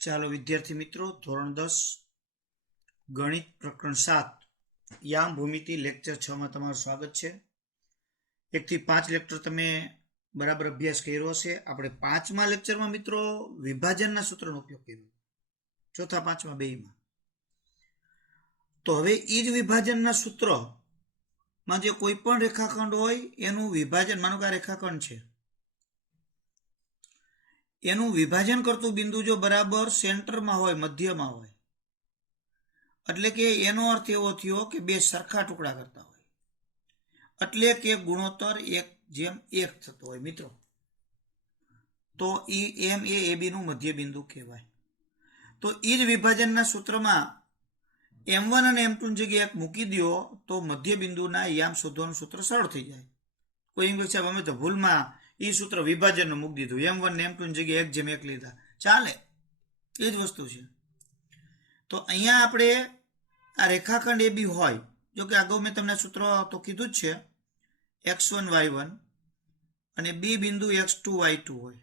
ચાલો વિદ્યાર્થી મિત્રો, ધોરણ 10 ગણિત પ્રકરણ 7 યામ ભૂમિતિ લેક્ચર 6 માં તમારું સ્વાગત છે। 1 થી 5 લેક્ચર તમે બરાબર અભ્યાસ કર્યો હશે। આપણે 5મા લેક્ચરમાં મિત્રો વિભાજનના સૂત્રનો ઉપયોગ કર્યો, ચોથા 5મા બેયમાં। તો હવે એ જ વિભાજનના સૂત્રમાં જે કોઈ પણ રેખાખંડ હોય એનું વિભાજન, માનો કે આ રેખાખંડ છે, એનું વિભાજન કરતું બિંદુ જો બરાબર સેન્ટરમાં હોય, મધ્યમાં હોય, એટલે કે એનો અર્થ એવો થયો કે બે સરખા ટુકડા કરતા હોય, એટલે કે ગુણોત્તર 1:1 થતો હોય મિત્રો, તો એમ એ AB નું મધ્ય બિંદુ કહેવાય। તો એ જ વિભાજનના સૂત્રમાં M1 અને M2 ની જગ્યાએ એક મૂકી દો તો મધ્ય બિંદુના યામ શોધવાનું સૂત્ર સરળ થઈ જાય। કોઈ એમ કહે સાહેબ અમે તો ભૂલમાં એ સૂત્ર વિભાજનનું મૂકી દીધું, M1 ને M2 ની જગ્યાએ 1:1 લીધા, ચાલે, એ જ વસ્તુ છે। તો અહીંયા આપણે આ રેખાખંડ AB હોય, જો કે અગાઉ મેં તમને સૂત્ર તો કીધું જ છે, x1 y1 અને B બિંદુ x2 y2 હોય,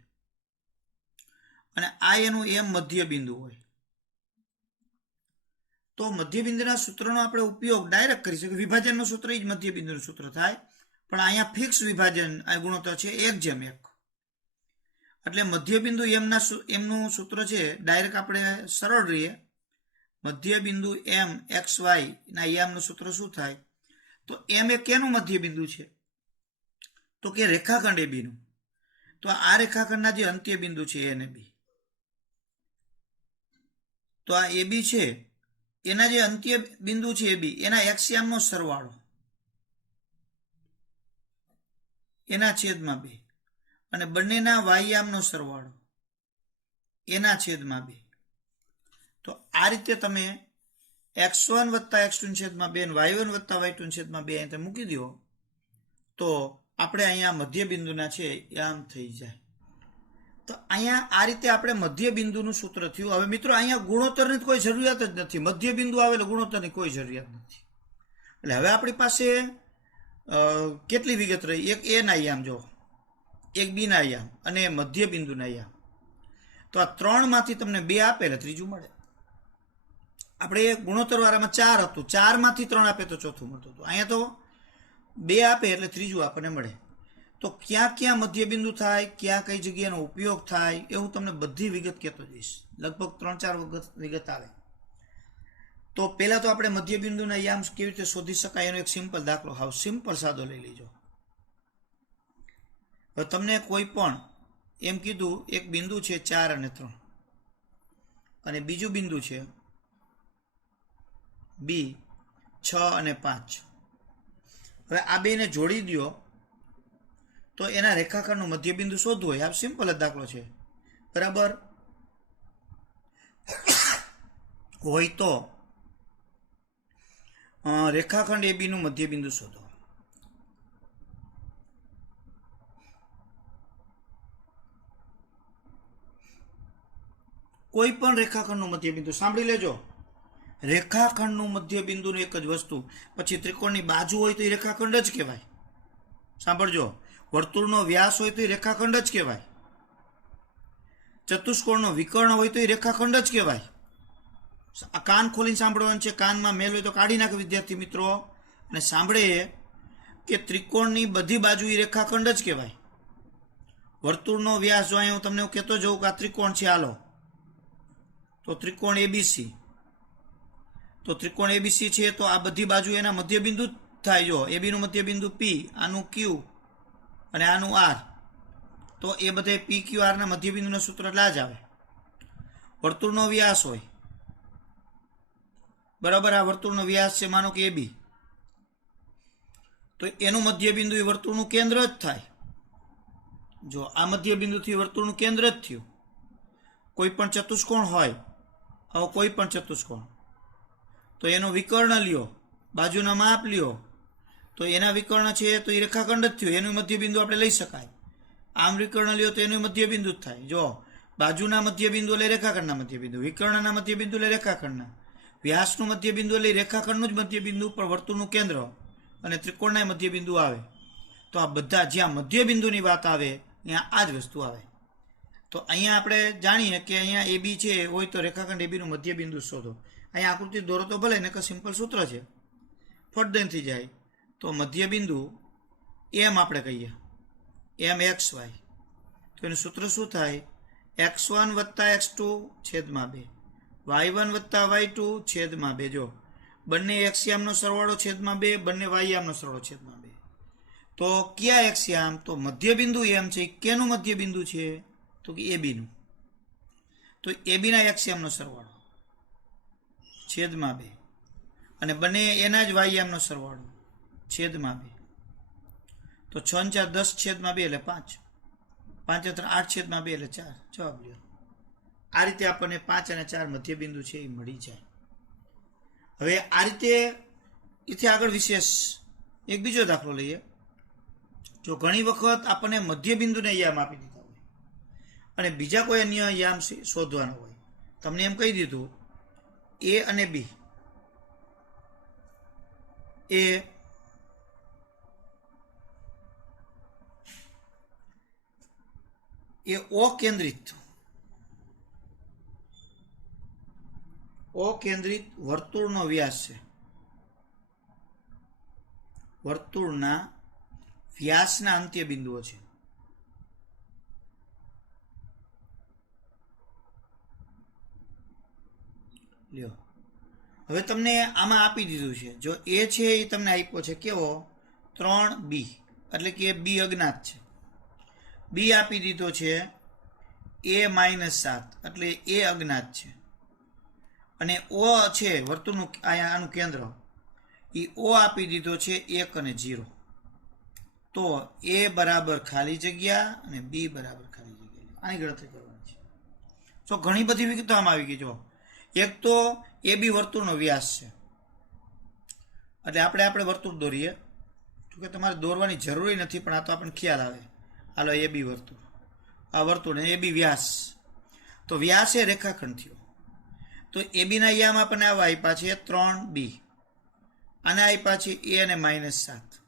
અને આ એનું M મધ્ય બિંદુ હોય, તો મધ્ય બિંદુના સૂત્રનો આપણે ઉપયોગ ડાયરેક્ટ કરી શકીએ। વિભાજનનું સૂત્ર એ જ મધ્ય બિંદુનું સૂત્ર થાય, પણ અહીંયા ફિક્સ વિભાજન આ ગુણોત્તર છે 1:1, એટલે મધ્ય બિંદુ એમનું સૂત્ર છે ડાયરેક્ટ આપણે સરળ રહીએ। મધ્ય બિંદુ M xy ના યામનું સૂત્ર શું થાય, તો M એ કેનું મધ્ય બિંદુ છે, તો કે રેખાખંડ AB નું। તો આ રેખાખંડના જે અંત્ય બિંદુ છે A અને B, તો આ AB છે એના જે અંત્ય બિંદુ છે AB, એના x યામનો સરવાળો એના છેદમાં 2, અને બંનેના y યામનો સરવાળો એના છેદમાં 2। તો આ રીતે તમે x1 + x2 ની છેદમાં 2 અને y1 + y2 ની છેદમાં 2 અહીં મૂકી દો તો આપણે અહીંયા મધ્ય બિંદુના છે આમ થઈ જાય। તો અહીંયા આ રીતે આપણે મધ્ય બિંદુનું સૂત્ર થયું। હવે મિત્રો અહીંયા ગુણોત્તરની કોઈ જરૂરિયાત જ નથી, મધ્ય બિંદુ આવે એટલે ગુણોત્તરની કોઈ જરૂરિયાત નથી। એટલે હવે આપણી પાસે કેટલી વિગત રહી, એક A ના યામ, જો એક B ના યામ અને મધ્ય બિંદુના યામ। તો આ 3 માંથી તમને 2 આપે એટલે ત્રીજું મળે। આપણે ગુણોત્તર વાળામાં 4 હતું, 4 માંથી 3 આપે તો ચોથું મળતું હતું, અહીંયા તો 2 આપે એટલે ત્રીજું આપણને મળે। તો ક્યાં ક્યાં મધ્ય બિંદુ થાય, ક્યાં કઈ જગ્યાનો ઉપયોગ થાય, એ હું તમને બધી વિગત કહેતો જઈશ, લગભગ 3-4 વખત વિગત આવે। તો પહેલા તો આપણે મધ્ય બિંદુના યામ કેવી રીતે શોધી શકાય એનો એક સિમ્પલ દાખલો, હાવ સિમ્પલ સાદો લઈ લેજો। હવે તમને કોઈ પણ એમ કીધું એક બિંદુ છે 4 અને 3, અને બીજું બિંદુ છે B 6 અને 5। હવે આ બેને જોડી દો તો એના રેખાખંડનું મધ્ય બિંદુ શોધવું હોય, આ સિમ્પલ જ દાખલો છે, બરાબર હોય તો રેખાખંડ AB નું મધ્ય બિંદુ શોધો। કોઈ પણ રેખાખંડનું મધ્ય બિંદુ, સાંભળી લેજો, રેખાખંડનું મધ્ય બિંદુનું એક જ વસ્તુ, પછી ત્રિકોણની બાજુ હોય તો એ રેખાખંડ જ કહેવાય, સાંભળજો, વર્તુળનો વ્યાસ હોય તો એ રેખાખંડ જ કહેવાય, ચતુષ્કોણનો વિકર્ણ હોય તો એ રેખાખંડ જ કહેવાય। આ કાન ખોલીને સાંભળવાનું છે, કાનમાં મેલ હોય તો કાઢી નાખે વિદ્યાર્થી મિત્રો, અને સાંભળે કે ત્રિકોણની બધી બાજુ એ રેખાખંડ જ કહેવાય। વર્તુળનો વ્યાસ, જો અહીં હું તમને કહેતો જાઉં કે આ ત્રિકોણ છે, હાલો તો ત્રિકોણ ABC, તો ત્રિકોણ ABC છે તો આ બધી બાજુ એના મધ્ય બિંદુ જ થાય। જો AB નું મધ્ય બિંદુ P, આનું Q અને આનું R, તો એ બધે PQR ના મધ્ય બિંદુના સૂત્ર એટલા જ આવે। વર્તુળનો વ્યાસ હોય, બરાબર, આ વર્તુળનો વ્યાસ છે માનો કે AB, તો એનું મધ્ય બિંદુ એ વર્તુળનું કેન્દ્ર જ થાય। જો આ મધ્ય બિંદુથી વર્તુળનું કેન્દ્ર જ થયું। કોઈ પણ ચતુષ્કોણ હોય, હવે કોઈ પણ ચતુષ્કોણ, તો એનો વિકર્ણ લ્યો, બાજુના માપ લ્યો, તો એના વિકર્ણ છે તો એ રેખાખંડ જ થયું, એનું મધ્ય બિંદુ આપણે લઈ શકાય। આમ વિકર્ણ લ્યો તો એનું મધ્ય બિંદુ જ થાય। જો બાજુના મધ્ય બિંદુ એટલે રેખાખંડના મધ્ય બિંદુ, વિકર્ણના મધ્ય બિંદુ એટલે રેખાખંડના, વ્યાસનું મધ્ય બિંદુ એટલે રેખાખંડનું જ મધ્ય બિંદુ પર વર્તુળનું કેન્દ્ર અને ત્રિકોણના મધ્ય બિંદુ આવે। તો આ બધા જ્યાં મધ્ય બિંદુની વાત આવે ત્યાં આ જ વસ્તુ આવે। તો અહીંયા આપણે જાણીએ કે અહીંયા AB છે હોય તો રેખાખંડ ABનું મધ્ય બિંદુ શોધો. અહીંયા આકૃતિ દોરો તો ભલે ને, કે સિમ્પલ સૂત્ર છે, ફટ થઈ જાય. તો મધ્ય બિંદુ એમ આપણે કહીએ, MXY. તો એનું સૂત્ર શું થાય? x1 + x2 છેદમાં 2, y1 + y2 છેદમાં 2. જો બંને એક્સયામનો સરવાળો છેદમાં 2, બંને વાયયામનો સરવાળો છેદમાં 2. તો કયા એક્સયામ? તો મધ્ય બિંદુ એમ છે. કેનું મધ્ય બિંદુ છે? તો કે ABનું. તો ABના એક્સયામનો સરવાળો છેદમાં 2, અને બંને એના જ વાયયામનો સરવાળો છેદમાં 2. તો 6 × 4 10 છેદમાં 2 એટલે 5, 5 × 3 8 છેદમાં 2 એટલે 4. જવાબ લ્યો. આ રીતે આપણને 5 અને 4 મધ્ય બિંદુ છે એ મળી જાય. હવે આ રીતે એથી આગળ વિશેષ એક બીજો દાખલો લઈએ. જો ઘણી વખત આપણને મધ્ય બિંદુને યામ આપી દીધા હોય અને બીજા કોઈ અન્ય યામ શોધવાનો હોય, તમને એમ કહી દીધું A અને B એ અકેન્દ્રિત વર્તુળનો વ્યાસ છે. વર્તુળના વ્યાસના અંત્ય બિંદુઓ છે. લ્યો, હવે તમને આમાં આપી દીધું છે. જો A છે એ તમને આપ્યો છે કેવો? 3B, એટલે કે B અજ્ઞાત છે. B આપી દીધો છે A-7, એટલે A અજ્ઞાત છે. અને O છે વર્તુળનું આનું કેન્દ્ર, એ O આપી દીધો છે 1 અને 0. તો A બરાબર ખાલી જગ્યા અને B બરાબર ખાલી જગ્યા. આની ગણતરી કરવાની છે. તો ઘણી બધી વિગતો આમાં આવી ગઈ. જો એક તો AB વર્તુળનો વ્યાસ છે, એટલે આપણે વર્તુળ દોરીએ. જોકે તમારે દોરવાની જરૂરી નથી, પણ આ તો આપણને ખ્યાલ આવે. હાલો, AB વર્તુળ, આ વર્તુળ AB વ્યાસ. તો વ્યાસ એ રેખાખંડ થયો. તો ABના યામ આપણને આવા આપ્યા છે 3B, આને આપ્યા છે A અને -7.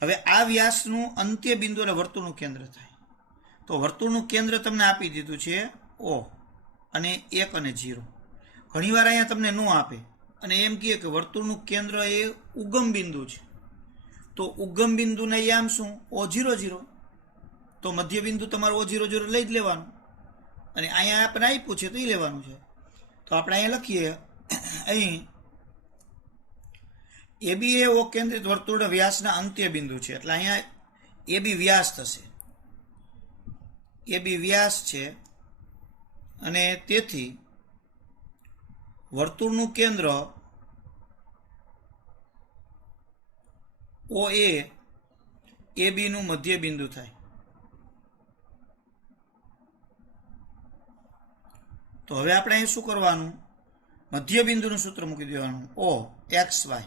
હવે આ વ્યાસનું અંત્ય બિંદુ અને વર્તુળનું કેન્દ્ર થાય. તો વર્તુળનું કેન્દ્ર તમને આપી દીધું છે O અને 1 અને 0. ઘણીવાર અહીંયા તમને ન આપે અને એમ કહે કે વર્તુળનું કેન્દ્ર એ ઉગમ બિંદુ છે. તો ઉગમ બિંદુના યામ શું? O0 0. તો મધ્ય બિંદુ તમારું O0 0 લઈ જ લેવાનું, અને અહીંયા આપણે આપ્યું છે તો એ લેવાનું છે. તો આપણે અહીંયા લખીએ, અહીં AB એ અકેન્દ્રિત વર્તુળ વ્યાસના અંત્ય બિંદુ છે. એટલે અહીંયા AB વ્યાસ થશે. AB વ્યાસ છે, અને તેથી વર્તુળનું કેન્દ્ર OA ABનું મધ્ય બિંદુ થાય. તો હવે આપણે અહીં શું કરવાનું? મધ્ય બિંદુનું સૂત્ર મૂકી દેવાનું, OXY.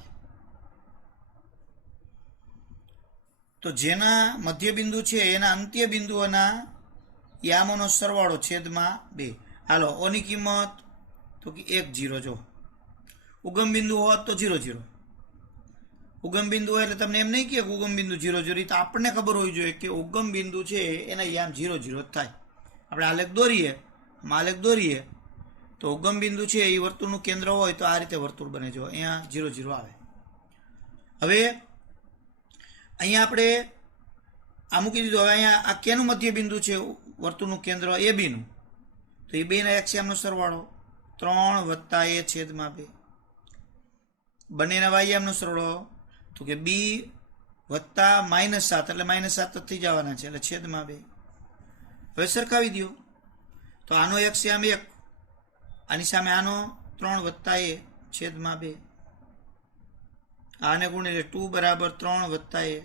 તો જેના મધ્ય બિંદુ છે એના અંત્ય બિંદુઓના યામોનો સરવાળો છેદમાં 2. હાલો, ઓની કિંમત તો કે 1 0. જો ઉગમ બિંદુ હોત તો 0 0. ઉગમ બિંદુ હોય એટલે તમને એમ નહીં કે ઉગમ બિંદુ 0 0. તો આપણને ખબર હોવી જોઈએ કે ઉગમ બિંદુ છે એના યામ 0 0 થાય. આપણે આલેખ દોરીએ, તો ઉગમ બિંદુ છે એ વર્તુળનું કેન્દ્ર હોય તો આ રીતે વર્તુળ બને. જો અહીંયા 0 0 આવે. હવે અહીંયા આપણે આ મૂકી દીધું. હવે અહીંયા આ કેનું મધ્ય બિંદુ છે? વર્તુળનું કેન્દ્ર ABનું. તો એ બેના એક્સયામનો સરવાળો 3 + A છેદમાં 2. બંનેના વાયયામનો સરવાળો તો કે B વત્તા -7, એટલે -7 જ થઈ જવાના છે, એટલે છેદમાં 2. હવે સરખાવી દો. તો આનો એક્સયામ 1, આની સામે આનો 3 + A છેદમાં 2. આને ગુણીને 2 બરાબર 3 + A.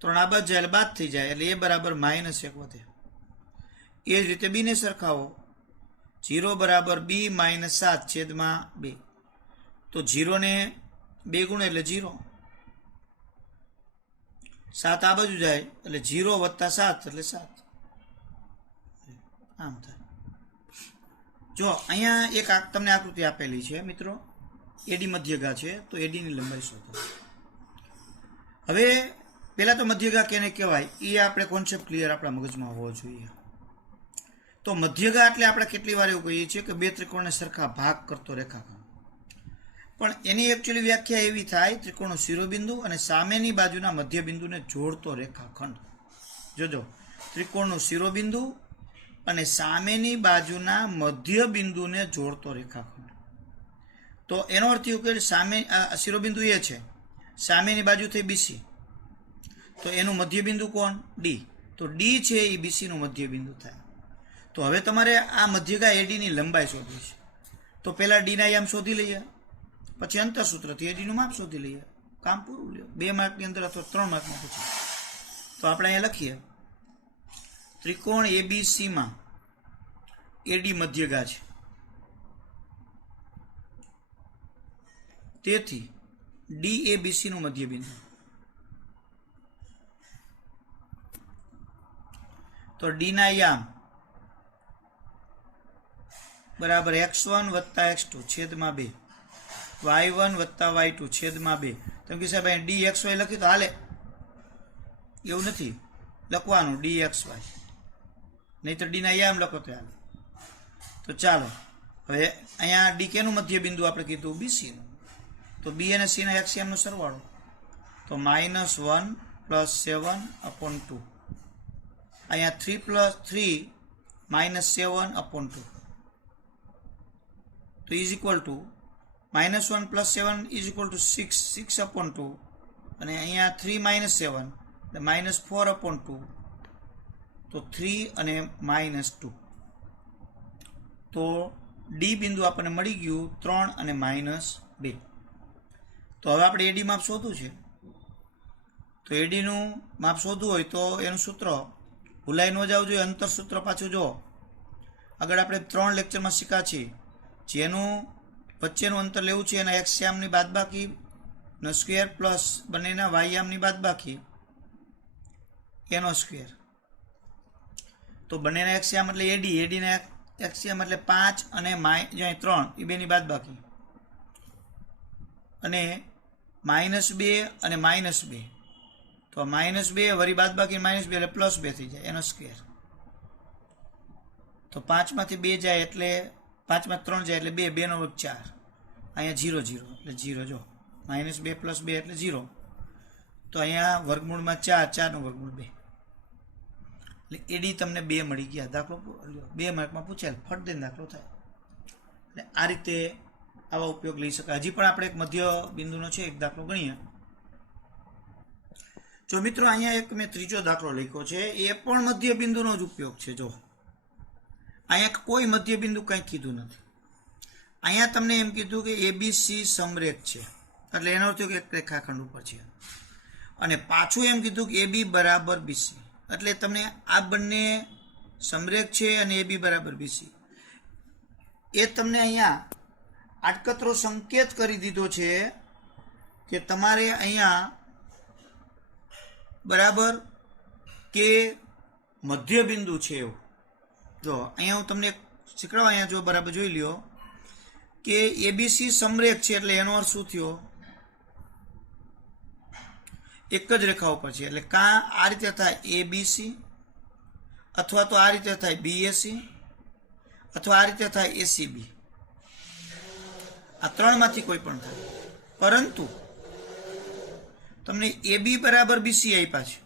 3 આ બાદ જાય એટલે બાદ થઈ જાય, એટલે A બરાબર -1 વધે. એ જ રીતે B ને સરખાવો. 0 બરાબર B -7 છેદમાં 2. તો 0 ને 2 ગુણે એટલે 0. 7 આ બાજુ જાય એટલે 0 + 7 એટલે 7. આમ થાય. જો અહીંયા એક તમને આકૃતિ આપેલી છે મિત્રો, AD મધ્યગા છે. તો AD ની લંબાઈ શોધો. હવે પહેલા તો મધ્યગા કેને કહેવાય એ આપણે કોન્સેપ્ટ ક્લિયર આપણા મગજમાં હોવો જોઈએ. તો મધ્યગા એટલે આપણે કેટલી વાર એવું કહીએ છીએ કે બે ત્રિકોણને સરખા ભાગ કરતો રેખાખંડ. પણ એની એકચ્યુઅલી વ્યાખ્યા એવી થાય ત્રિકોણનો શિરોબિંદુ અને સામેની બાજુના મધ્યબિંદુને જોડતો રેખાખંડ. જોજો, ત્રિકોણનું શિરોબિંદુ અને સામેની બાજુના મધ્યબિંદુને જોડતો રેખાખંડ. તો એનો અર્થ એવું કે સામે શિરોબિંદુ એ છે, સામેની બાજુ થઈ બીસી, તો એનું મધ્યબિંદુ કોણ? ડી. તો ડી છે એ બીસીનું મધ્યબિંદુ થાય. તો હવે તમારે આ મધ્યગા એડીની લંબાઈ શોધવી છે. તો પહેલાં ડીના યામ શોધી લઈએ, પછી અંતરસૂત્રથી એડીનું માપ શોધી લઈએ. કામ પૂરું લ્યો. 2 માર્કની અંદર અથવા 3 માર્કમાં પૂછે. તો આપણે અહીંયા લખીએ, ત્રિકોણ એબીસીમાં એડી મધ્યગા છે, તેથી ડી એ બીસીનું મધ્યબિંદુ. તો ડીના યામ બરાબર x1 વત્તા x2 છેદમાં 2, y1 વત્તા y2 છેદમાં 2. તમે કે સાહેબ ડી એક્સ વાય લખ્યું તો હાલે? એવું નથી લખવાનું, ડી એક્સ વાય, નહીં તો ડીના યામ લખો તો હાલે. તો ચાલો હવે અહીંયા ડી કેનું મધ્યબિંદુ આપણે કીધું? બીસીનું. તો બી અને સીના એક્સયામનો સરવાળો, તો -1 + 7/2. અહીંયા 3 + 3 -7/2. તો is equal to -1 + 7 is equal to 6/2. અને અહીંયા 3 - 7 એટલે -4/2. તો 3 અને -2. તો ડી બિંદુ આપણને મળી ગયું 3 અને -2. તો હવે આપણે એડી માપ શોધવું છે. તો એડીનું માપ શોધવું હોય તો એનું સૂત્ર ભૂલાઈ ન જવું જોઈએ. અંતર સૂત્ર પાછું જો આગળ આપણે 3 લેક્ચરમાં શીખ્યા છીએ, જેનું વચ્ચેનું અંતર લેવું છે એના એક્સ યામની બાદબાકી નો સ્ક્વેર પ્લસ બંનેના વાય યામની બાદબાકી એનો સ્ક્વેર. તો બંનેના એક્સ યામ એટલે એડી, એડીના એક્સ યામ એટલે 5 અને 3 એ બેની બાદબાકી, અને -2 અને -2. તો -2 વળી બાદબાકી -2 એટલે +2 થઈ જાય એનો સ્ક્વેર. તો 5માંથી 2 જાય એટલે 5માંથી 3 જાય એટલે 2, 2 નો વર્ગ 4. અહીંયા 0 0 એટલે 0. જો -2 + 2 એટલે 0. તો અહીંયા વર્ગમૂળમાં 4, 4 નો વર્ગમૂળ 2 એટલે એડી તમને 2 મળી ગયા. દાખલો 2 માર્કમાં પૂછાયેલ ફટ દઈને દાખલો થાય. એટલે આ રીતે આવા ઉપયોગ લઈ શકાય. હજી પણ આપણે એક મધ્ય બિંદુનો છે એક દાખલો ગણીએ. જો મિત્રો અહીંયા એક મેં ત્રીજો દાખલો લખ્યો છે, એ પણ મધ્ય બિંદુનો જ ઉપયોગ છે. જો અહીંયા કોઈ મધ્ય બિંદુ કંઈ કીધું નથી. અહીંયા તમને એમ કીધું કે એબીસી સમરેખ છે, એટલે એનો અર્થ કે એક રેખાખંડ ઉપર છે. અને પાછું એમ કીધું કે એબી બરાબર બીસી, એટલે તમને આ બંને સમરેખ છે અને એબી બરાબર બીસી એ તમને અહીંયા આડકતરો સંકેત કરી દીધો છે કે તમારે અહીંયા બરાબર કે મધ્ય બિંદુ છે એવું. જો અહીંયા હું તમને શીખવાડું, અહીંયા જો બરાબર જોઈ લ્યો કે એબીસી સમરેખ છે, એટલે એનો અર્થ શું થયો? એક જ રેખા ઉપર છે. એટલે કાં આ રીતે થાય એબીસી, અથવા તો આ રીતે થાય બીએસી, અથવા આ રીતે થાય એસીબી. આ ત્રણમાંથી કોઈ પણ થાય. પરંતુ તમને એબી બરાબર બીસી આપ્યા છે,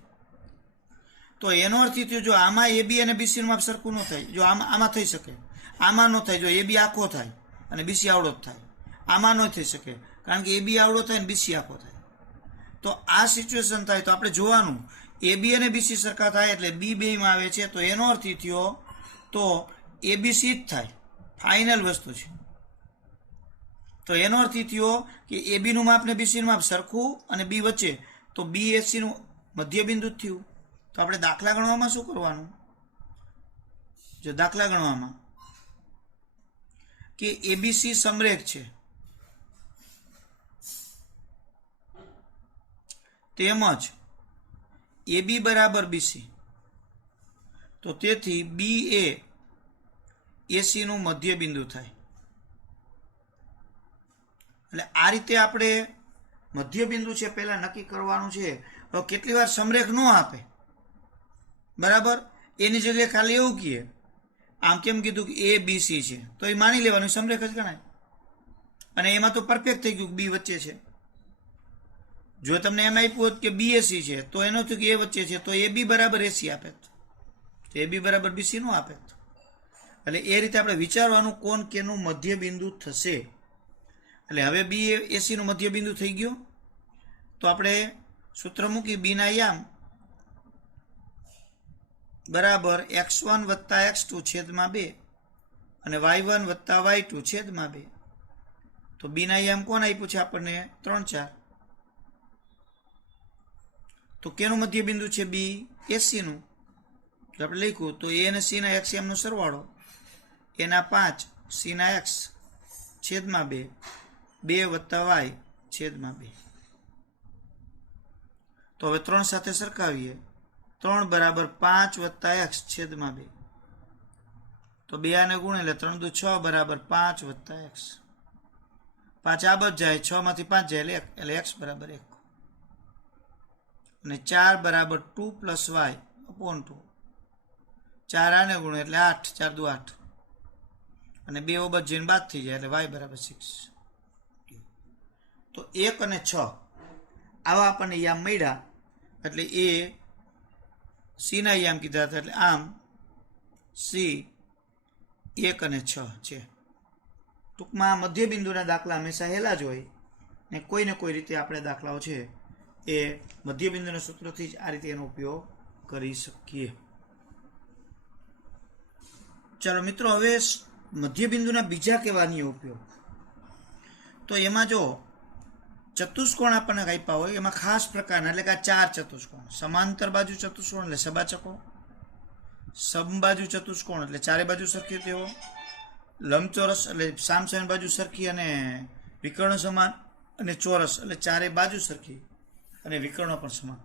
તો એનો અર્થ એ થયો જો આમાં એબી અને બીસી નું માપ સરખું ન થાય. જો આમાં થઈ શકે, આમાં ન થાય. જો એબી આખો થાય અને બીસી આવડો જ થાય, આમાં ન થઈ શકે, કારણ કે એબી આવડો થાય ને બીસી આખો થાય. તો આ સિચ્યુએશન થાય તો આપણે જોવાનું એબી અને બીસી સરખા થાય એટલે બી બેમાં આવે છે. તો એનો અર્થ એ થયો તો એબીસી જ થાય, ફાઇનલ વસ્તુ છે. તો એનો અર્થ એ થયો કે એબીનું માપ ને બીસીનું માપ સરખું અને બી વચ્ચે, તો બી એસીનું મધ્યબિંદુ જ થયું. તો આપણે દાખલા ગણવામાં શું કરવાનું? જો દાખલા ગણવામાં કે એબીસી સમરેખ છે તેમજ એબી બરાબર બીસી, તો તેથી બી એ એસીનું મધ્યબિંદુ થાય. એટલે આ રીતે આપણે મધ્યબિંદુ છે પહેલા નક્કી કરવાનું છે, હવે કેટલી વાર સમરેખ ન આપે, બરાબર, એની જગ્યાએ ખાલી એવું કહે, આમ કેમ કીધું કે એ બી સી છે, તો એ માની લેવાનું સમરેખ જ ગણાય. અને એમાં તો પરફેક્ટ થઈ ગયું, બી વચ્ચે છે. જો તમને એમ આપ્યું હોત કે બીએસી છે, તો એનો થયું કે એ વચ્ચે છે, તો એ બી બરાબર એસી આપે, તો એ બી બરાબર બીસી નો આપે. એટલે એ રીતે આપણે વિચારવાનું કોણ કેનું મધ્ય બિંદુ થશે. એટલે હવે બી એસી નું મધ્ય બિંદુ થઈ ગયું. તો આપણે સૂત્ર મૂકી બીના યામ બરાબર x1 વત્તા x2 છેદમાં 2 અને y1 વત્તા y2 છેદમાં 2. તો બીના યામ કોણ આપ્યું છે આપણને? 3 4. તો કેનું મધ્ય બિંદુ છે? બી એસી નું. જો આપણે લખ્યું તો એ અને સી ના એક્સ એમ નો સરવાળો એના 5 સી ના એક્સ છેદમાં 2 2 વત્તા વાય છેદમાં 2. તો હવે 3 સાથે સરખાવીએ. 3 બરાબર 5 વત્તા એક્સ છેદમાં 2. તો 2 આને ગુણ એટલે 3 દુ 6 બરાબર 5 વત્તા એક્સ. 5 આ બચ જાય, 6 માંથી 5 જાય એટલે એક્સ બરાબર 1. અને 4 બરાબર 2 પ્લસ વાય અપોન 2. 4 આને ગુણ એટલે 8, 4 દુ 8. અને 2 ઓબત જઈને બાદ થઈ જાય એટલે વાય બરાબર 6. તો 1 અને 6 આવા આપણને યામ મળ્યા. એટલે એ સી ના યામ કીધા હતા. એટલે આમ સી 1 અને 6 છે. ટૂંકમાં મધ્ય બિંદુના દાખલા હંમેશા હેલા જ હોય ને કોઈને કોઈ રીતે આપણે દાખલાઓ છે એ મધ્ય બિંદુના સૂત્રથી જ આ રીતે એનો ઉપયોગ કરી શકીએ. ચાલો મિત્રો, હવે મધ્ય બિંદુના બીજા કેવાની ઉપયોગ. તો એમાં જો ચતુષ્કોણ આપણને આપ્યા હોય એમાં ખાસ પ્રકારના, એટલે કે આ 4 ચતુષ્કોણ, સમાંતર બાજુ ચતુષ્કોણ એટલે સબાચકો, સમબાજુ ચતુષ્કોણ એટલે ચારે બાજુ સરખી તેઓ, લંબચોરસ એટલે સામસામે બાજુ સરખી અને વિકર્ણ સમાન, અને ચોરસ એટલે ચારે બાજુ સરખી અને વિકર્ણો પણ સમાન.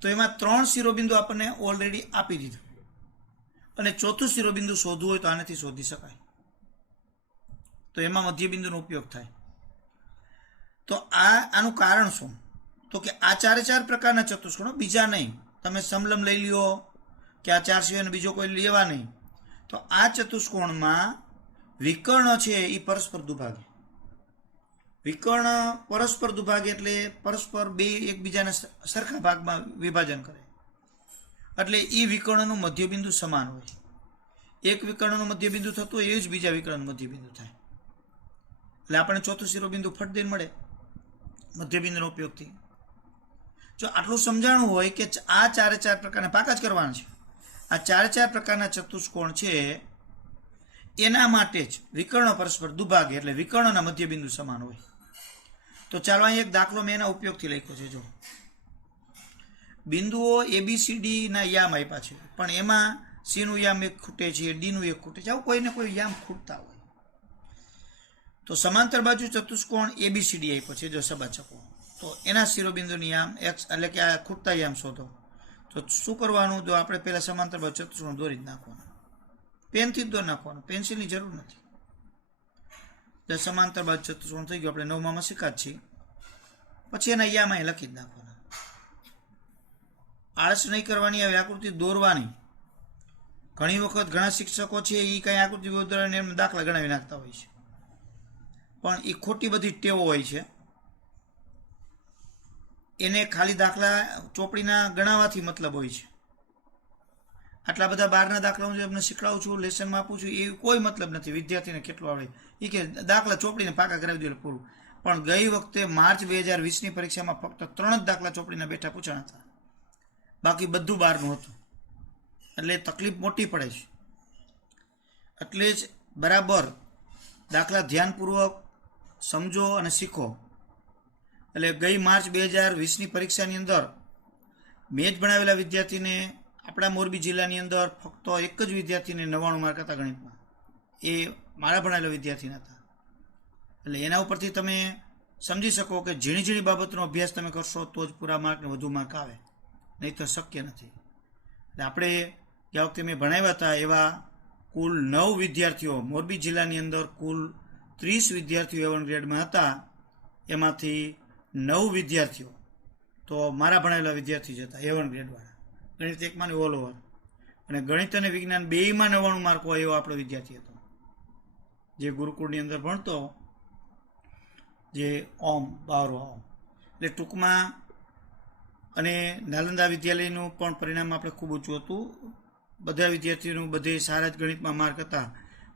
તો એમાં 3 શિરોબિંદુ આપણને ઓલરેડી આપી દીધું. અને ચોથું શિરોબિંદુ શોધવું હોય તો આનાથી શોધી શકાય. તો એમાં મધ્યબિંદુનો ઉપયોગ થાય. તો આનું કારણ શું? તો કે આ 4 પ્રકારના ચતુષ્કોણો, બીજા નહીં. તમે સમલંબ લઈ લ્યો કે આ 4 સિવાયનો બીજો કોઈ લેવા નહીં. તો આ ચતુષ્કોણમાં વિકર્ણ છે એ પરસ્પર દુભાગે. વિકર્ણ પરસ્પર દુભાગે એટલે પરસ્પર બે એકબીજાના સરખા ભાગમાં વિભાજન કરે. એટલે એ વિકર્ણનું મધ્યબિંદુ સમાન હોય. એક વિકર્ણનું મધ્યબિંદુ થતું હોય એ જ બીજા વિકર્ણનું મધ્યબિંદુ થાય. એટલે આપણને ચોથું શિરોબિંદુ ફટ દઈને મળે મધ્યબિંદુનો ઉપયોગથી. જો આટલું સમજાણું હોય કે આ 4 પ્રકારના પાકા જ કરવાના છે. આ 4 પ્રકારના ચતુષ્કોણ છે એના માટે જ વિકર્ણો પરસ્પર દુભાગે એટલે વિકર્ણના મધ્યબિંદુ સમાન હોય. તો ચાલો અહીં એક દાખલો મેં એના ઉપયોગથી લખ્યો છે. જો બિંદુઓ ABCD ના યામ આપ્યા છે, પણ એમાં સી નું યામ એક ખૂટે છે, ડી નું એક ખૂટે છે. આવું કોઈને કોઈ યામ ખૂટતા હોય. તો સમાંતર બાજુ ચતુષ્કોણ ABCD આપ્યો છે જો સબાચકો. તો એના શિરોબિંદુની યામ એક્સ એટલે કે આ ખૂટતા યામ શોધો. તો શું કરવાનું? જો આપણે પહેલા સમાંતર બાજુ ચતુષ્કોણ દોરી જ નાખવાનું. પેનથી જ દોરી નાખવાનું, પેન્સિલની જરૂર નથી. જો સમાંતર બાજુ ચતુષ્કોણ થઈ ગયું, આપણે 9માં શીખ્યા જ છીએ. પછી એના યામ અહીં લખી જ નાખવાના. આળસ નહીં કરવાની, આવી આકૃતિ દોરવાની. ઘણી વખત ઘણા શિક્ષકો છે એ કઈ આકૃતિ દોરીને એમને દાખલા ગણાવી નાખતા હોય છે, પણ એ ખોટી બધી ટેવો હોય છે. એને ખાલી દાખલા ચોપડીના ગણાવવાથી મતલબ હોય છે. આટલા બધા બહારના દાખલા હું તમને શીખવાડું છું, લેસનમાં આપું છું, એ કોઈ મતલબ નથી. વિદ્યાર્થીને કેટલું આવડે એ કે દાખલા ચોપડીને પાકા કરાવી દે પૂરું. પણ ગઈ વખતે માર્ચ 2020ની પરીક્ષામાં ફક્ત 3 જ દાખલા ચોપડીના બેઠા પૂછાણા હતા, બાકી બધું બહારનું હતું. એટલે તકલીફ મોટી પડે છે. એટલે જ બરાબર દાખલા ધ્યાનપૂર્વક સમજો અને શીખો. એટલે ગઈ માર્ચ 2020ની પરીક્ષાની અંદર મેં જ ભણાવેલા વિદ્યાર્થીને આપણા મોરબી જિલ્લાની અંદર ફક્ત એક જ વિદ્યાર્થીને 99 માર્ક હતા ગણિતમાં. એ મારા ભણાવેલા વિદ્યાર્થીના હતા. એટલે એના ઉપરથી તમે સમજી શકો કે ઝીણી ઝીણી બાબતનો અભ્યાસ તમે કરશો તો જ પૂરા માર્ક ને વધુ માર્ક આવે, નહીં તો શક્ય નથી. એટલે આપણે ગયા વખતે મેં ભણાવ્યા હતા એવા કુલ 9 વિદ્યાર્થીઓ મોરબી જિલ્લાની અંદર કુલ 30 વિદ્યાર્થીઓ A1 ગ્રેડમાં હતા. એમાંથી 9 વિદ્યાર્થીઓ તો મારા ભણેલા વિદ્યાર્થી જ હતા A1 ગ્રેડવાળા, ગણિત 1માં ને ઓલ ઓવર, અને ગણિત અને વિજ્ઞાન બેયમાં 99 માર્ક હોય એવો આપણો વિદ્યાર્થી હતો, જે ગુરુકુળની અંદર ભણતો, જે ઓમ બાવરો ઓમ. એટલે ટૂંકમાં અને નાલંદા વિદ્યાલયનું પણ પરિણામ આપણે ખૂબ ઊંચું હતું. બધા વિદ્યાર્થીઓનું બધે સારા જ ગણિતમાં માર્ક હતા.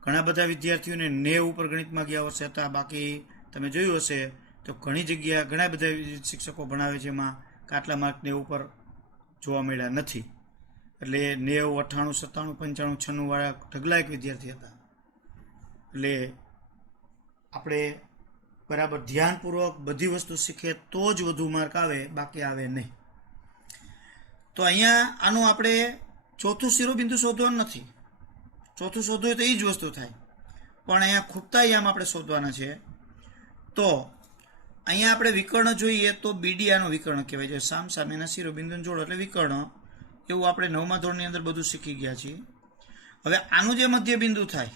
ઘણા બધા વિદ્યાર્થીઓને 90 ઉપર ગણિતમાં ગયા વર્ષે હતા. બાકી તમે જોયું હશે તો ઘણી જગ્યા ઘણા બધા શિક્ષકો ભણાવે છે એમાં આટલા માર્ક 90 ઉપર જોવા મળ્યા નથી. એટલે 90, 98, 97, 95, 96 વાળા ઢગલા એક વિદ્યાર્થી હતા. એટલે આપણે બરાબર ધ્યાનપૂર્વક બધી વસ્તુ શીખે તો જ વધુ માર્ક આવે, બાકી આવે નહીં. તો અહીંયા આનું આપણે ચોથું શિરોબિંદુ શોધવાનું નથી. ચોથું શોધવું હોય તો એ જ વસ્તુ થાય, પણ અહીંયા ખૂટતા યામ આપણે શોધવાના છે. તો અહીંયા આપણે વિકર્ણ જોઈએ તો બીડી આનો વિકર્ણ કહેવાય છે. સામ સામેના શિરોબિંદુને જોડો એટલે વિકર્ણ. એવું આપણે 9મા ધોરણની અંદર બધું શીખી ગયા છીએ. હવે આનું જે મધ્યબિંદુ થાય,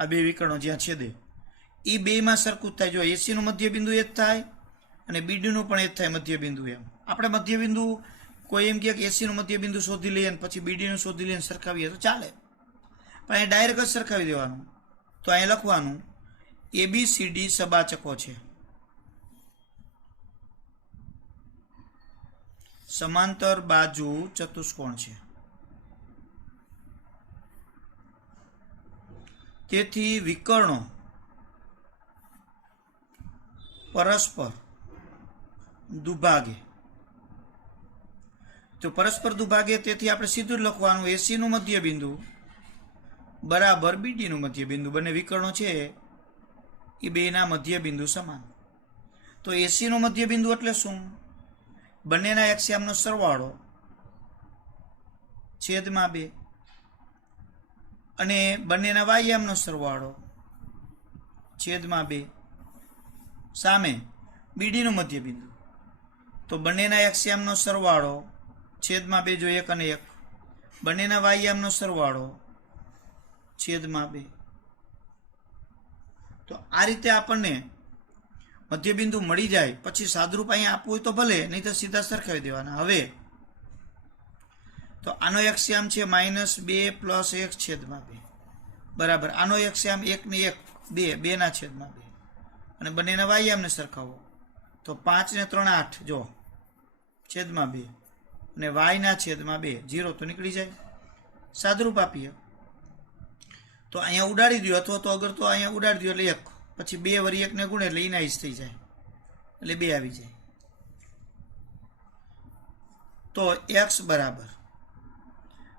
આ બે વિકર્ણો જ્યાં છેદે, એ બેમાં સરખું જ થાય. જો એસીનું મધ્યબિંદુ એ જ થાય અને બીડીનું પણ એ જ થાય મધ્યબિંદુ. એમ આપણે મધ્યબિંદુ કોઈ એમ કહે કે એસીનું મધ્યબિંદુ શોધી લઈએ અને પછી બીડીનું શોધી લઈએ સરખાવીએ તો ચાલે, પણ અહીં ડાયરેક્ટ જ સરખાવી દેવાનું. તો અહીં લખવાનું ABCD સબાચકો છે, સમાંતર બાજુ ચતુષ્કોણ છે. તેથી વિકર્ણો પરસ્પર દુભાગે. તો પરસ્પર દુભાગે, તેથી આપણે સીધું જ લખવાનું એસીનું મધ્યબિંદુ બરાબર બીડીનું મધ્યબિંદુ. બંને વિકર્ણો છે એ બેના મધ્યબિંદુ સમાન. તો એસીનું મધ્યબિંદુ એટલે શું? બંનેના એક્સિયામનો સરવાળો છેદમાં 2 અને બંનેના વાયામનો સરવાળો છેદમાં 2. સામે બીડીનું મધ્યબિંદુ, તો બંનેના એક્સિયામનો સરવાળો છેદમાં 2, જો 1 અને 1. બંનેના વાયામનો સરવાળો છેદમાં 2. તો આ રીતે આપણને મધ્યબિંદુ મળી જાય. પછી સાદરૂપ અહીંયા આપવું હોય તો ભલે, નહીં તો સીધા સરખાવી દેવાના. હવે તો આનો એક્સિયામ છે -2 + 1 છેદમાં 2 બરાબર. આનો એક્સિયામ 1 ને 1 2, 2 ના છેદમાં 2, અને બંનેના વાયામને સરખાવો તો 5 ને 3 8, જો છેદમાં 2, અને વાયના છેદમાં 2, 0 તો નીકળી જાય. સાદરૂપ આપીએ તો અહીંયા ઉડાડી દો, અથવા તો અગર તો અહીંયા ઉડાડી દો એટલે 1, પછી 2 વળી 1 ને ગુણે એટલે ઇનાઈસ થઈ જાય, એટલે 2 આવી જાય. તો x બરાબર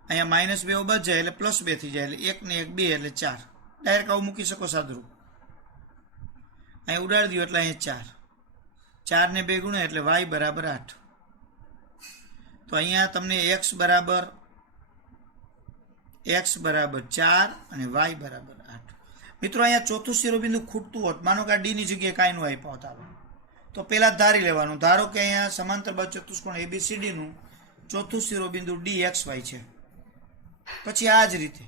અહીંયા -2 બચ જાય એટલે +2 થઈ જાય, એટલે 1 ને 1 2 એટલે 4. ડાયરેક્ટ આવું મૂકી શકો સાદરૂપ. અહીંયા ઉડાડી દો એટલે અહીંયા 4, 4 ને 2 ગુણે એટલે y બરાબર 8. તો અહીંયા તમને x બરાબર 4 અને y બરાબર 8. મિત્રો અહીંયા ચોથું શિરોબિંદુ ખૂટતું હોત, માનો કે આ ડી ની જગ્યાએ કાંઈ નું આપ્યા હોત આવે, તો પહેલા ધારી લેવાનું. ધારો કે અહીંયા સમાંતર બાજુ ચતુષ્કોણ ABCD નું ચોથું શિરોબિંદુ DXY છે. પછી આ જ રીતે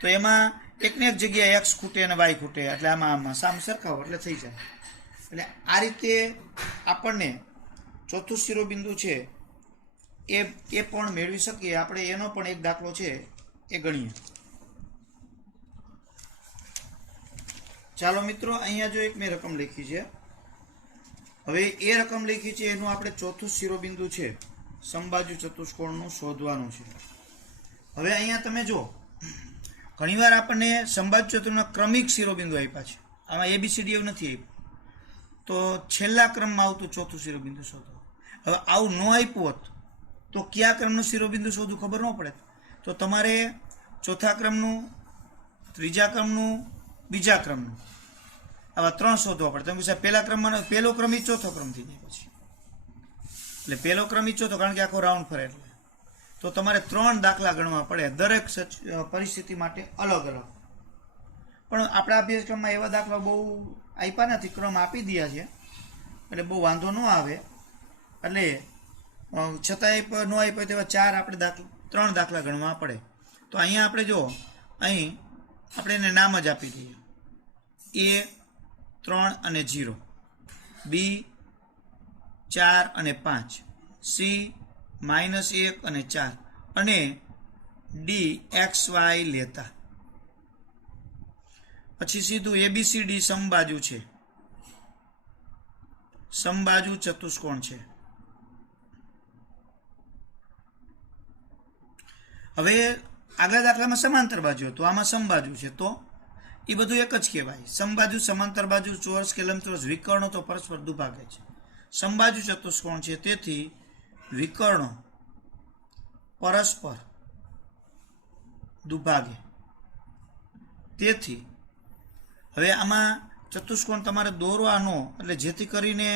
તો એમાં એકને એક જગ્યાએ x ખૂટે અને y ખૂટે, એટલે આમાં સામ સરખાવો એટલે થઈ જાય. એટલે આ રીતે આપણને ચોથું શિરોબિંદુ છે એ પણ મેળવી શકીએ આપણે. એનો પણ એક દાખલો છે એ ગણીએ. ચાલો મિત્રો, અહીંયા જો એક મેં રકમ લખી છે. હવે એ રકમ લખી છે એનું આપણે ચોથું શિરોબિંદુ છે સમબાજુ ચતુષ્કોણનું શોધવાનું છે. હવે અહીંયા તમે જો ઘણીવાર આપણને સમબાજુ ચતુર્ના ક્રમિક શિરોબિંદુ આપ્યા છે, આમાં ABCD એવું નથી આપ્યું. તો છેલ્લા ક્રમમાં આવતું ચોથું શિરોબિંદુ શોધો. હવે આવું ન આપ્યું હોત તો કયા ક્રમનું શિરોબિંદુ શોધવું ખબર ન પડે. તો તમારે ચોથા ક્રમનું, ત્રીજા ક્રમનું, બીજા ક્રમનું, આવા 3 શોધવા પડે. તમે પહેલા ક્રમમાં પહેલો ક્રમ ઈ ચોથો ક્રમ થઈ જાય પછી, એટલે પહેલો ક્રમ ઈ ચોથો, કારણ કે આખો રાઉન્ડ ફરે એટલે. તો તમારે 3 દાખલા ગણવા પડે, દરેક પરિસ્થિતિ માટે અલગ અલગ. પણ આપણા અભ્યાસક્રમમાં એવા દાખલા બહુ આપ્યા નથી, ક્રમ આપી દીધા છે એટલે બહુ વાંધો ન આવે. એટલે છતાંય ન આપ્યો તેવા 4 આપણે 3 દાખલા ગણવા પડે. તો અહીંયા આપણે જો અહીં આપણે એને નામ જ આપી દઈએ, A 3 અને 0, B 4 અને 5, સી -1 અને 4 અને ડી XY લેતા. પછી સીધું ABCD સમબાજુ છે, સમબાજુ ચતુષ્કોણ છે. હવે આગલા દાખલામાં સમાંતર બાજુ હતું, આમાં સમબાજુ છે, તો એ બધું એક જ કહેવાય. સમબાજુ, સમાંતર બાજુ, ચોરસ કે લંબચોરસ, વિકર્ણો તો પરસ્પર દુભાગે છે. સમબાજુ ચતુષ્કોણ છે, તેથી વિકર્ણો પરસ્પર દુભાગે. તેથી હવે આમાં ચતુષ્કોણ તમારે દોરવાનો, એટલે જેથી કરીને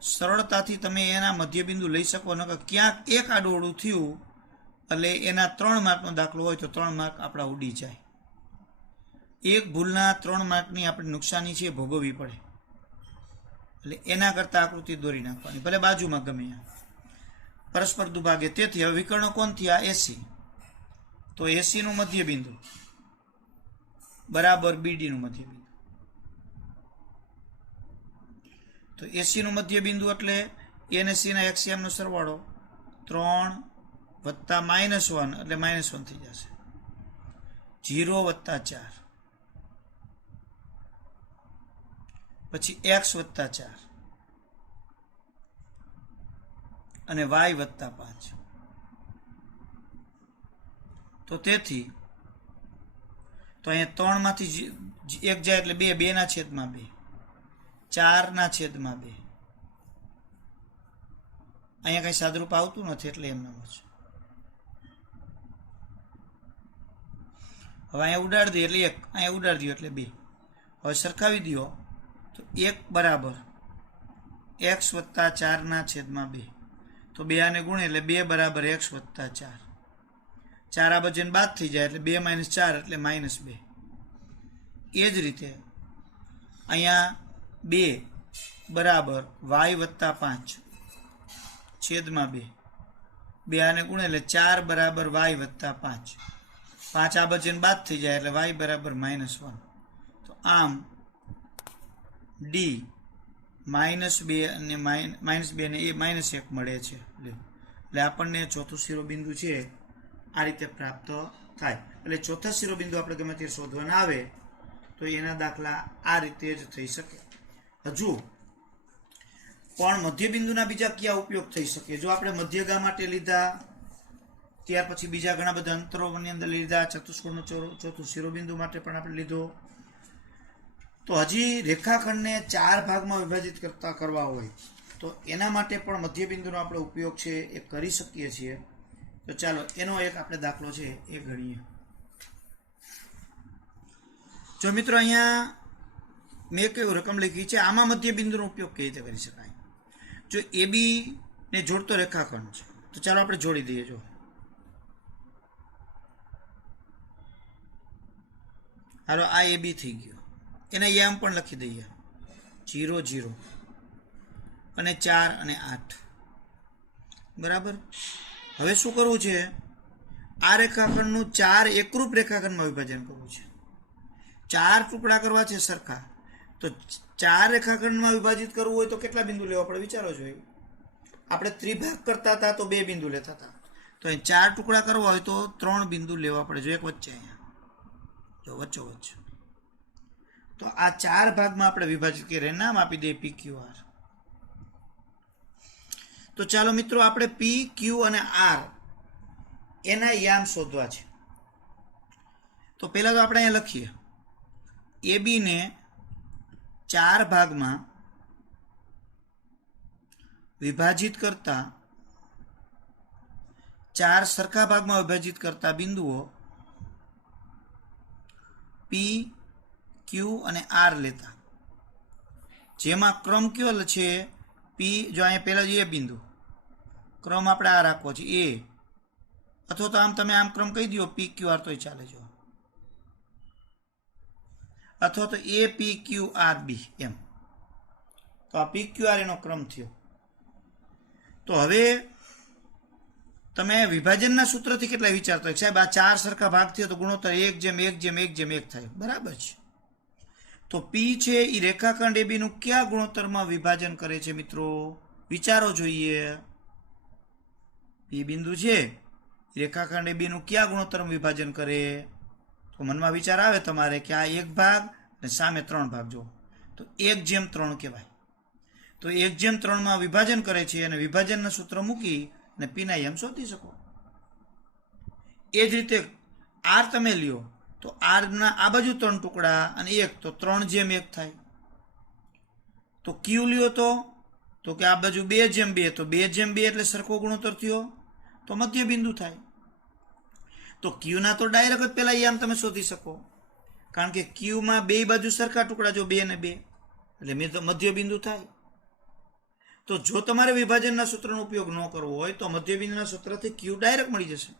સરળતાથી તમે એના મધ્યબિંદુ લઈ શકો. નકર ક્યાંક એક આડું થયું એટલે એના 3 માર્કનો દાખલો હોય તો 3 માર્ક આપણા ઉડી જાય. એક ભૂલના 3 માર્કની આપણે નુકસાની છે ભોગવવી પડે. એટલે એના કરતાં આકૃતિ દોરી નાખવાની, ભલે બાજુમાં ગમે એમ, પરસ્પર દુભાગે. તેથી હવે વિકર્ણો કોણ થયા? AC. તો AC નું મધ્યબિંદુ બરાબર BD નું મધ્યબિંદુ. તો AC નું મધ્યબિંદુ એટલે A અને C ના એક્સિયમ નો સરવાળો 3 વત્તા -1 એટલે -1 થઈ જશે. 0 વત્તા 4, પછી x વત્તા 4 અને y વત્તા 5. તો તેથી તો અહીંયા 3 માંથી 1 જાય એટલે 2, 2 ના છેદમાં 2, 4 ના છેદમાં 2. અહીંયા કઈ સાદરૂપ આવતું નથી એટલે એમ નામ છે. હવે અહીંયા ઉડાડી દઈએ એટલે 1, અહીંયા ઉડાડી દો એટલે 2. હવે સરખાવી દો તો 1 બરાબર x વત્તા 4 ના છેદમાં 2. તો 2 આને ગુણે એટલે 2 બરાબર x વત્તા 4. 4 આ બજન બાદ થઈ જાય એટલે 2 - 4 એટલે -2. એ જ રીતે અહીંયા 2 બરાબર y વત્તા 5 છેદમાં 2. 2 આને ગુણે એટલે 4 બરાબર y વત્તા 5. 5 આ બજન બાદ થઈ જાય એટલે y બરાબર -1. તો આમ D -2 અને -2 ને એ -1 મળે છે. એટલે આપણને ચોથું શિરોબિંદુ છે આ રીતે પ્રાપ્ત થાય. એટલે ચોથા શિરોબિંદુ આપણે ગમે તે શોધવાના આવે તો એના દાખલા આ રીતે જ થઈ શકે. હજુ પણ મધ્યબિંદુના બીજા કયા ઉપયોગ થઈ શકે? જો આપણે મધ્યગા માટે લીધા, ત્યાર પછી બીજા ઘણા બધા અંતરોની અંદર લીધા, ચતુષ્કોણનો ચોથું શિરોબિંદુ માટે પણ આપણે લીધો, તો હજી રેખાખંડને 4 ભાગમાં વિભાજિત કરવા હોય તો એના માટે પણ મધ્યબિંદુનો આપણે ઉપયોગ છે એ કરી શકીએ છીએ. તો ચાલો એનો એક આપણે દાખલો છે એ ગણીએ. જો મિત્રો અહીંયા મેં કેવું રકમ લખી છે, આમાં મધ્યબિંદુનો ઉપયોગ કેવી રીતે કરી શકાય? જો AB ને જોડતો રેખાખંડ છે તો ચાલો આપણે જોડી દઈએ. જો હાલો આ AB થઈ ગયો, એના યામ પણ લખી દઈએ 0 0 અને 4 અને 8 બરાબર. હવે શું કરવું છે? આ રેખાખંડનું 4 એકરૂપ રેખાખંડમાં વિભાજન કરવું છે. 4 ટુકડા કરવા છે સરખા. તો 4 રેખાખંડમાં વિભાજિત કરવું હોય તો કેટલા બિંદુ લેવા પડે વિચારો છો? આપણે ત્રિભાગ કરતા હતા તો 2 બિંદુ લેતા હતા. તો અહીં 4 ટુકડા કરવા હોય તો 3 બિંદુ લેવા પડે. જો એક વચ્ચે અહીંયા જો વચ્ચે. તો આ 4 ભાગમાં આપણે વિભાજિત કરીએ, નામ આપી દઈએ PQR. તો ચાલો મિત્રો આપણે PQ અને R એના યામ શોધવા છે. તો પહેલા તો આપણે અહીંયા લખીએ AB ને 4 ભાગમાં વિભાજિત કરતા, 4 સરખા ભાગમાં વિભાજિત કરતા બિંદુઓ P, Q અને R લેતા, જેમાં ક્રમ કયો છે? P. જો અહીંયા પહેલા A બિંદુ, ક્રમ આપણે આ રાખવો છે A, અથવા તો આમ તમે આમ ક્રમ કહી દો PQR તોય ચાલે. જો અથવા તો APQRB એમ. તો આ PQR એનો ક્રમ થયો. તો હવે તમે વિભાજનના સૂત્રથી કેટલા વિચારતો હોય સાહેબ? આ 4 સરખા ભાગ થયો તો ગુણોત્તર 1:1:1:1 થાય, બરાબર છે. તો P છે એ રેખાખંડ AB નું કયા ગુણોત્તરમાં વિભાજન કરે છે મિત્રો? વિચારો જોઈએ. પી બિંદુ છે, રેખાખંડ એ બીનું કયા ગુણોત્તરમાં વિભાજન કરે? તો મનમાં વિચાર આવે તમારે કે આ 1 ભાગ અને સામે 3 ભાગ જો, તો 1/3 કહેવાય. તો 1/3 વિભાજન કરે છે અને વિભાજનના સૂત્ર મૂકી અને પીના યમ શોધી શકો. એ જ રીતે આર તમે લ્યો તો આરના આ બાજુ 3 ટુકડા અને 1, તો 3/1 થાય. તો ક્યુ લ્યો તો કે આ બાજુ 2/2, તો 2/2 એટલે સરખો ગુણોત્તર થયો, તો મધ્ય બિંદુ થાય. તો ક્યુના તો ડાયરેક્ટ જ પેલા યામ તમે શોધી શકો, કારણ કે ક્યુમાં બે બાજુ સરખા ટુકડા જો 2 અને 2 એટલે મધ્ય બિંદુ થાય. તો જો તમારે વિભાજનના સૂત્રનો ઉપયોગ ન કરવો હોય તો મધ્ય બિંદુના સૂત્રથી ક્યુ ડાયરેક્ટ મળી જશે.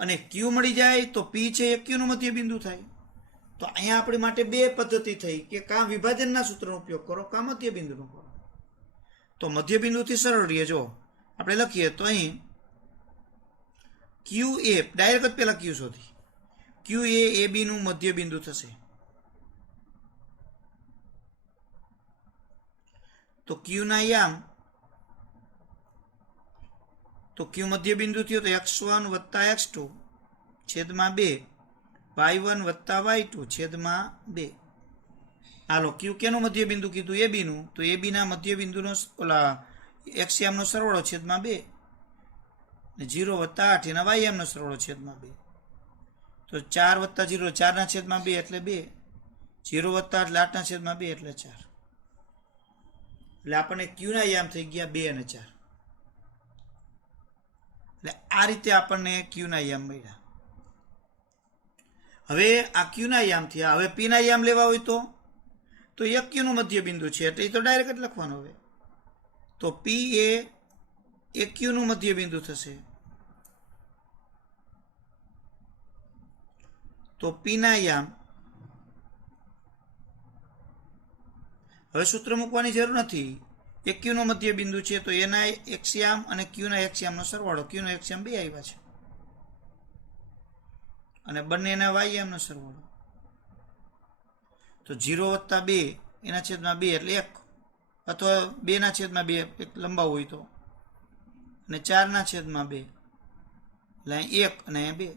અને ક્યુ મળી જાય તો પી છે એ ક્યુનું મધ્ય બિંદુ થાય. તો અહીંયા આપણી માટે 2 પદ્ધતિ થઈ કે કાં વિભાજનના સૂત્રનો ઉપયોગ કરો કાં મધ્ય બિંદુનો કરો. તો મધ્ય બિંદુથી સરળ રહીએ. જો આપણે લખીએ તો અહીં ક્યુ એ ડાયરેક્ટ જ પહેલા ક્યુ શોધી, ક્યુ એ બીનું મધ્ય બિંદુ થશે. તો ક્યુના યામ, તો ક્યુ મધ્ય બિંદુ થયો તો x1 + x2 છેદમાં 2, y1 + y2 છેદમાં 2. હાલો, ક્યુ કેનું મધ્ય બિંદુ કીધું? એ બીનું. તો એ બીના મધ્ય બિંદુનો ઓલા x યામનો સરવાળો છેદમાં 2, 0 + 8 એના y યામનો સરવાળો છેદમાં 2. તો 4 + 0 4/2 એટલે 2, 0 + 8 એટલે 8/2 એટલે 4. એટલે આપણને ક્યુના યામ થઈ ગયા 2 અને 4. એટલે આ રીતે આપણને ક્યુના યામ મળ્યા. હવે આ ક્યુના યામ થયા. હવે પીના યામ લેવા હોય તો એક ક્યુનું મધ્ય બિંદુ છે એટલે એ તો ડાયરેક્ટ જ લખવાનું. હવે તો પી એ ક્યુનું મધ્ય બિંદુ થશે. તો પીના યામ, હવે સૂત્ર મૂકવાની જરૂર નથી. એક ક્યુનો મધ્ય બિંદુ છે તો એના x યામ અને ક્યુના x યામનો સરવાળો, ક્યુનો x યામ 2 આવ્યા છે અને બંનેના y યામનો સરવાળો. તો 0 + 2 એના છેદમાં 2 એટલે 1, અથવા 2/2 એક લંબાવું હોય તો, અને 4/2 એટલે 1 અને 2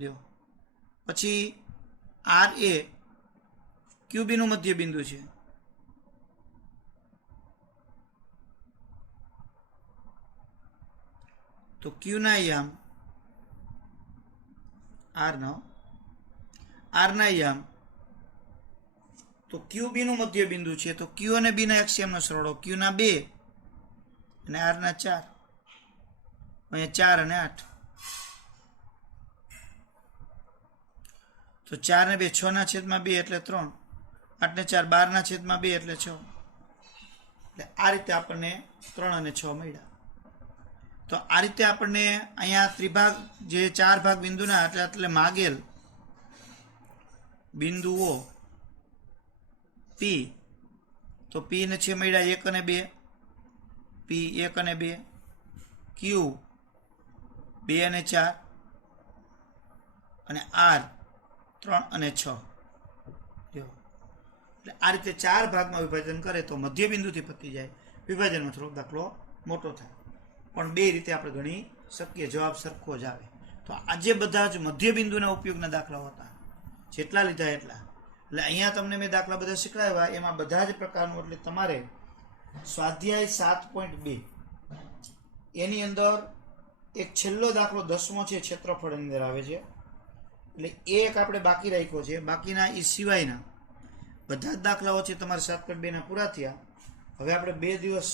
જો. પછી આર એ ક્યુબીનું મધ્ય બિંદુ છે. તો ક્યુના યામ આરના યામ, તો ક્યુ બીનું મધ્ય બિંદુ છે તો ક્યુ અને બીના x યામનો સરવાળો, ક્યુના 2 અને આરના 4, અહીંયા 4 અને 8. તો 4 ને 2 6/2 એટલે 3, 8 ને 4 12/2 એટલે 6. એટલે આ રીતે આપણને 3 અને 6 મળ્યા. તો આ રીતે આપણને અહીંયા ત્રિભાગ જે 4 ભાગ બિંદુના એટલે માગેલ બિંદુઓ પી, તો પી ને છે મળ્યા 1 અને 2, પી 1 અને 2, ક્યુ 2 અને 4 અને આર 3 અને 6. એટલે આ રીતે 4 ભાગમાં વિભાજન કરે તો મધ્ય બિંદુથી પતી જાય. વિભાજનમાં થોડોક દાખલો મોટો થાય, પણ 2 રીતે આપણે ગણી શકીએ, જવાબ સરખો જ આવે. તો આજે બધા જ મધ્ય બિંદુના ઉપયોગના દાખલાઓ હતા, જેટલા લીધા એટલા. એટલે અહીંયા તમને મેં દાખલા બધા શીખવાડ્યા, એમાં બધા જ પ્રકારનું. એટલે તમારે સ્વાધ્યાય 7.2 એની અંદર એક છેલ્લો દાખલો 10મો છે, ક્ષેત્રફળની અંદર આવે છે. એટલે એ એક આપણે બાકી રાખ્યો છે. બાકીના એ સિવાયના બધા જ દાખલાઓ છે તમારે 7.2 પૂરા થયા. હવે આપણે 2 દિવસ,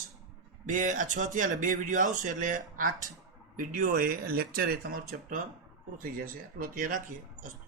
2 આ 6 થયા એટલે 2 વિડીયો આવશે, એટલે 8 વિડીયો એ લેક્ચર એ તમારું ચેપ્ટર પૂરું થઈ જશે. એટલો ત્યાં રાખીએ. અસ્તુ.